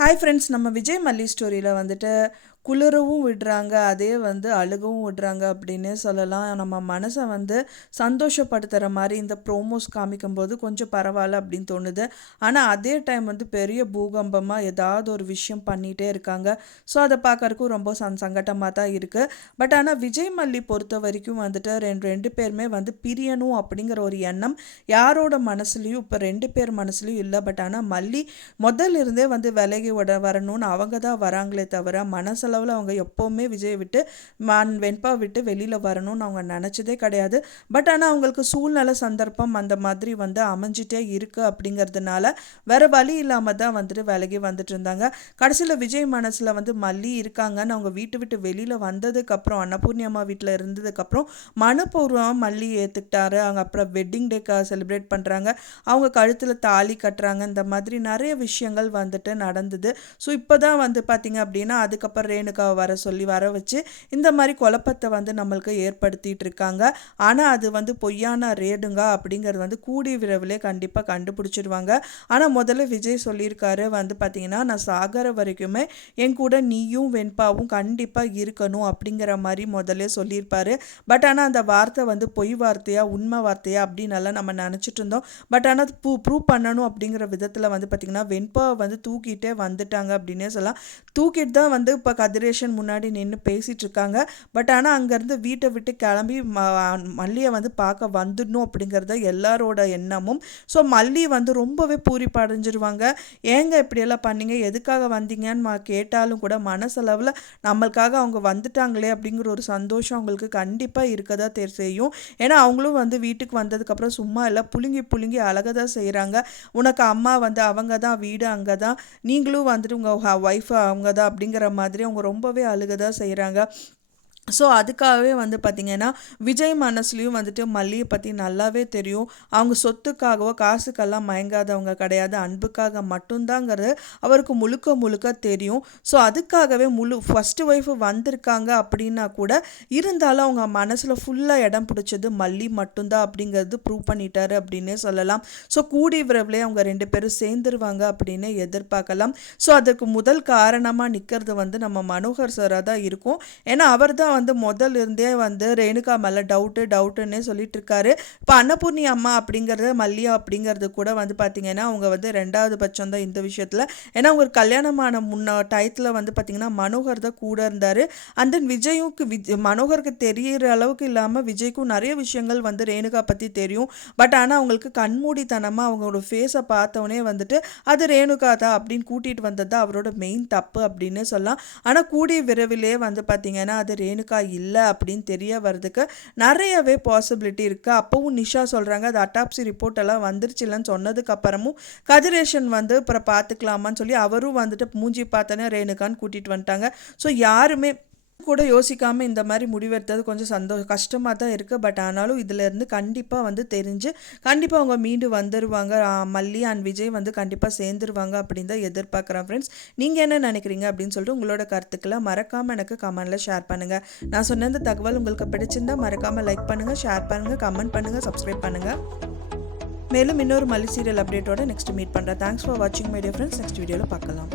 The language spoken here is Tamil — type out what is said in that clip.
ஹாய் ஃப்ரெண்ட்ஸ், நம்ம விஜய் மல்லி ஸ்டோரியில் வந்துட்டு குளிரவும் விடுறாங்க, அதே அழுகவும் விடுறாங்க அப்படின்னே சொல்லலாம். நம்ம மனசை சந்தோஷப்படுத்துகிற மாதிரி இந்த ப்ரோமோஸ் காமிக்கும்போது கொஞ்சம் பரவாயில்ல அப்படின்னு தோணுது. ஆனால் அதே டைம் பெரிய பூகம்பமாக ஏதாவது ஒரு விஷயம் பண்ணிகிட்டே இருக்காங்க. ஸோ அதை பார்க்கறக்கும் ரொம்ப சங்கட்டமாக தான் இருக்குது. பட் ஆனால் விஜய் மல்லி பொறுத்த வரைக்கும் ரெண்டு பேருமே பிரியணும் அப்படிங்கிற ஒரு எண்ணம் யாரோட மனசுலையும் இப்போ ரெண்டு பேர் மனசுலையும் இல்லை. பட் ஆனால் மல்லி முதல்ல இருந்தே விலகி வரணும்னு அவங்க தான் வராங்களே தவிர மனசில் அவங்க எப்போவுமே விஜய் விட்டு வெண்பா விட்டு வெளியில் வரணும்னு அவங்க நினச்சதே கிடையாது. பட் ஆனால் அவங்களுக்கு சூழ்நிலை சந்தர்ப்பம் அந்த மாதிரி அமைஞ்சிட்டே இருக்குது. அப்படிங்கிறதுனால வேற வழி இல்லாமல் தான் விலகி வந்துட்டு இருந்தாங்க. கடைசியில் விஜய் மனசில் மல்லி இருக்காங்கன்னு அவங்க வீட்டு விட்டு வெளியில் வந்ததுக்கப்புறம் அன்னபூர்ணி அம்மா வீட்டில் இருந்ததுக்கப்புறம் மனப்பூர்வமாக மல்லி ஏற்றுக்கிட்டாரு. அவங்க அப்புறம் வெட்டிங் டேக்கை செலிப்ரேட் பண்ணுறாங்க, அவங்க கழுத்தில் தாலி கட்டுறாங்க. இந்த மாதிரி நிறைய விஷயங்கள் நடந்தது. ஸோ இப்போ தான் பார்த்தீங்க அப்படின்னா அதுக்கப்புறம் ரேணுகாவை வர வச்சு இந்த மாதிரி குழப்பத்தை நம்மளுக்கு ஏற்படுத்திட்டு இருக்காங்க. ஆனால் அது பொய்யான ரேணுகா அப்படிங்கிறது கூடி விரைவிலே கண்டிப்பாக கண்டுபிடிச்சிடுவாங்க. ஆனால் முதல்ல விஜய் சொல்லியிருக்காரு பார்த்தீங்கன்னா, நான் சாகர வரைக்குமே என் கூட நீயும் வெண்பாவும் கண்டிப்பாக இருக்கணும் அப்படிங்கிற மாதிரி முதல்ல சொல்லியிருப்பாரு. பட் ஆனால் அந்த வார்த்தை பொய் வார்த்தையா உண்மை வார்த்தையா அப்படின்னு எல்லாம் நம்ம நினச்சிட்டு இருந்தோம். பட் ஆனால் ப்ரூவ் பண்ணணும் அப்படிங்கிற விதத்தில் பார்த்தீங்கன்னா வெண்பாவை தூக்கிட்டே வந்துட்டாங்க அப்படின்னே சொல்லலாம். தூக்கிட்டு தான் இப்போ கதிரேஷன் முன்னாடி நின்று பேசிகிட்டு இருக்காங்க. பட் ஆனால் அங்கேருந்து வீட்டை விட்டு கிளம்பி மல்லியை பார்க்க வந்துடணும் அப்படிங்கிறத எல்லாரோட எண்ணமும். ஸோ மல்லி ரொம்பவே பூரிப்படைஞ்சிருவாங்க. ஏங்க இப்படியெல்லாம் பண்ணீங்க, எதுக்காக வந்தீங்கன்னு கேட்டாலும் கூட மனசளவில் நம்மளுக்காக அவங்க வந்துட்டாங்களே அப்படிங்கிற ஒரு சந்தோஷம் அவங்களுக்கு கண்டிப்பாக இருக்க தான் செய்யும். ஏன்னா அவங்களும் வீட்டுக்கு வந்ததுக்கப்புறம் சும்மா எல்லாம் புழுங்கி புழுங்கி அழகாக தான் செய்கிறாங்க. உனக்கு அம்மா அவங்க தான், வீடு அங்கே தான், நீங்களும் உங்கள் ஒய்ஃப் அவங்க தான் அப்படிங்கிற மாதிரி அவங்க ரொம்பவே அழுகதான் செய்கிறாங்க. ஸோ அதுக்காகவே பார்த்திங்கன்னா விஜய் மனசுலையும் மல்லியை பற்றி நல்லாவே தெரியும். அவங்க சொத்துக்காகவோ காசுக்கெல்லாம் மயங்காதவங்க கிடையாது, அன்புக்காக மட்டும்தாங்கிறது அவருக்கு முழுக்க முழுக்க தெரியும். ஸோ அதுக்காகவே ஃபஸ்ட்டு ஒய்ஃபு வந்திருக்காங்க அப்படின்னா கூட இருந்தாலும் அவங்க மனசில் ஃபுல்லாக இடம் பிடிச்சது மல்லி மட்டும்தான் அப்படிங்கிறது ப்ரூவ் பண்ணிட்டாரு அப்படின்னே சொல்லலாம். ஸோ கூடி விரைவிலே அவங்க ரெண்டு பேரும் சேர்ந்துருவாங்க அப்படின்னு எதிர்பார்க்கலாம். ஸோ அதுக்கு முதல் காரணமாக நிற்கிறது நம்ம மனோகர் சாராக தான் இருக்கும். ஏன்னா அவர் தான் முதல்ல இருந்தே ரேணுகா மேலே டவுட்டுன்னே சொல்லிட்டு இருக்காரு. இப்போ அன்னபூர்ணி அம்மா அப்படிங்கிறத மல்லியா அப்படிங்கிறது கூட பார்த்தீங்கன்னா அவங்க ரெண்டாவது பட்சம் தான் இந்த விஷயத்தில். ஏன்னா அவங்க கல்யாணமான டயத்தில் பார்த்தீங்கன்னா மனோகர் தான் கூட இருந்தார். அண்ட் தென் விஜய்க்கு மனோகருக்கு தெரிகிற அளவுக்கு இல்லாமல் விஜய்க்கும் நிறைய விஷயங்கள் ரேணுகா பற்றி தெரியும். பட் ஆனால் அவங்களுக்கு கண்மூடித்தனமாக அவங்களோட ஃபேஸை பார்த்தவொடனே அது ரேணுகா தான் அப்படின்னு கூட்டிகிட்டு வந்தது தான் அவரோட மெயின் தப்பு அப்படின்னு சொல்லலாம். ஆனால் கூடிய விரைவிலே பார்த்தீங்கன்னா அது ரேணுகா இல்லை அப்படின்னு தெரிய வர்றதுக்கு நிறையவே பாசிபிலிட்டி இருக்குது. அப்போவும் நிஷா சொல்கிறாங்க அது அட்டாப்சி ரிப்போர்ட் எல்லாம் வந்துருச்சுலன்னு சொன்னதுக்கு அப்புறமும் கதிரேஷன் அப்புறம் பார்த்துக்கலாமான்னு சொல்லி அவரும் மூஞ்சி பார்த்தோன்னே ரேணுகான்னு கூட்டிகிட்டு வந்துட்டாங்க. ஸோ யாருமே கூட யோசிக்காமல் இந்த மாதிரி முடிவெடுத்தது கொஞ்சம் கஷ்டமாக தான் இருக்குது. பட் ஆனாலும் இதிலேருந்து கண்டிப்பாக தெரிஞ்சு கண்டிப்பாக அவங்க மீண்டு வந்துடுவாங்க. மல்லி அண்ட் விஜய் கண்டிப்பாக சேர்ந்துருவாங்க அப்படின்னு தான் எதிர்பார்க்குறேன். ஃப்ரெண்ட்ஸ், நீங்கள் என்ன நினைக்கிறீங்க அப்படின்னு சொல்லிட்டு உங்களோட கருத்துக்களை மறக்காமல் எனக்கு கமெண்ட்டில் ஷேர் பண்ணுங்கள். நான் சொன்ன இந்த தகவல் உங்களுக்கு பிடிச்சிருந்தா மறக்காமல் லைக் பண்ணுங்கள், ஷேர் பண்ணுங்கள், கமெண்ட் பண்ணுங்கள், சப்ஸ்கிரைப் பண்ணுங்கள். மேலும் இன்னொரு மல்லி சீரியல் அப்டேட்டோட நெக்ஸ்ட் மீட் பண்ணுறேன். தேங்க்ஸ் ஃபார் வாட்சிங் மை டியர் ஃப்ரெண்ட்ஸ். நெக்ஸ்ட் வீடியோவில் பார்க்கலாம்.